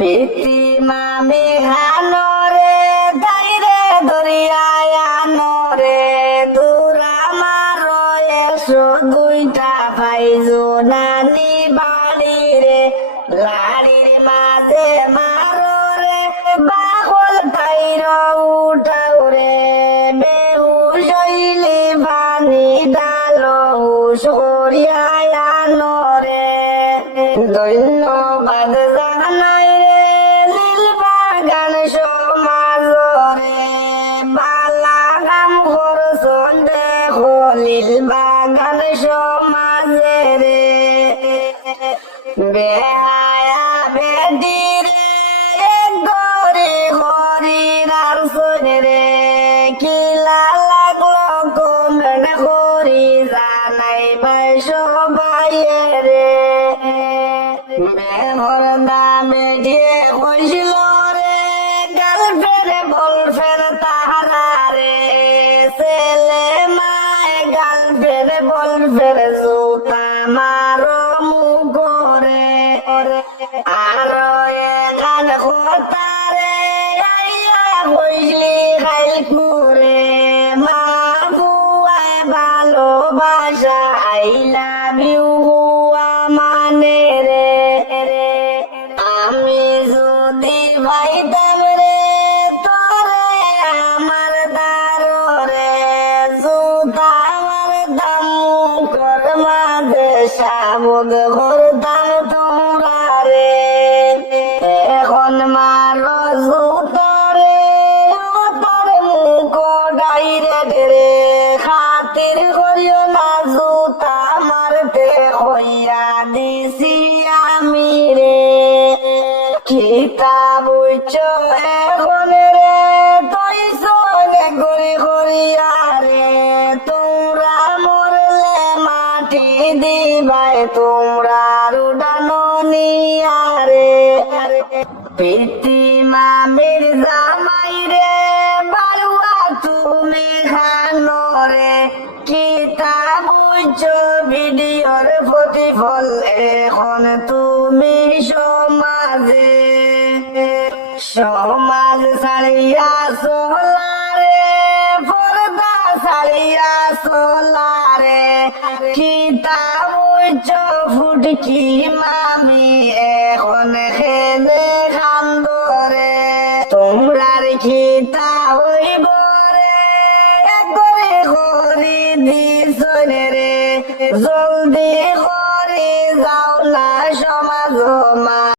পিতি মামি হানরে তাইরে দরিয়ায় আনরে দুরা মারো এসো দুইটা ভাইজো নানি বাড়ি রে লাড়ির মাঝে মারো রে বাহল তাইর উঠাও রে বেহুশ হইলি পানি ডালো সরিয়ায় আনরে ধন্যবাদ জানাই রে নীল বাগান সমাজ রে বালা কাম করছন দেখো নীল বাগান সমাজে রে বেহায়া বেদি রে গরি হরি রামসন রে কিলা লাগলো কমেন্ট করি জানাই ভাই সবাই রে মেহর নামে দিয়ে কইছিল রে গার্লফ্রেন্ড বলফ্রেন্ড তাহারা রে ছেলে মায় গার্লফ্রেন্ড বলফ্রেন্ড জুতা মারো মুখ রে আর এখান কথা রে আইয়া কইলি খাইল কুরে মা বুয়ায় ভালোবাসা আই লাভ ইউ মানে রে আমি যদি ভাইতাম রে তোরে আমার দারো রে জুতা আমার দাম কর মাঝে সাবদ করতাম তোমরা রে এখন মারো জুতা রে তোর মুখ ডাইরেক্ট রে খাতির করিও না জুতা মারতে হইয়া দিছি আমি রে কিতাব এখন রে তুই সঙ্গে গড়ি করিয়া রে তোমরা মরলে মাটি দিবাই তোমরা রুডানো নিয়া রে পিতি মামির জামাই রে বাড়ুয়া তুমি খানো রে কিতাব ভিডিওর প্রতিফল এখন তুমি সমাজে সমাজ ছাড়িয়া সোলারে পর্দা ছাড়িয়া সোলারে কিতাব ফুটকি মামি এখন খেলে খান্দরে তোমরার খিতা হইব রে করে হরি দিস রে জলদি হরি যাও না সমাজ মা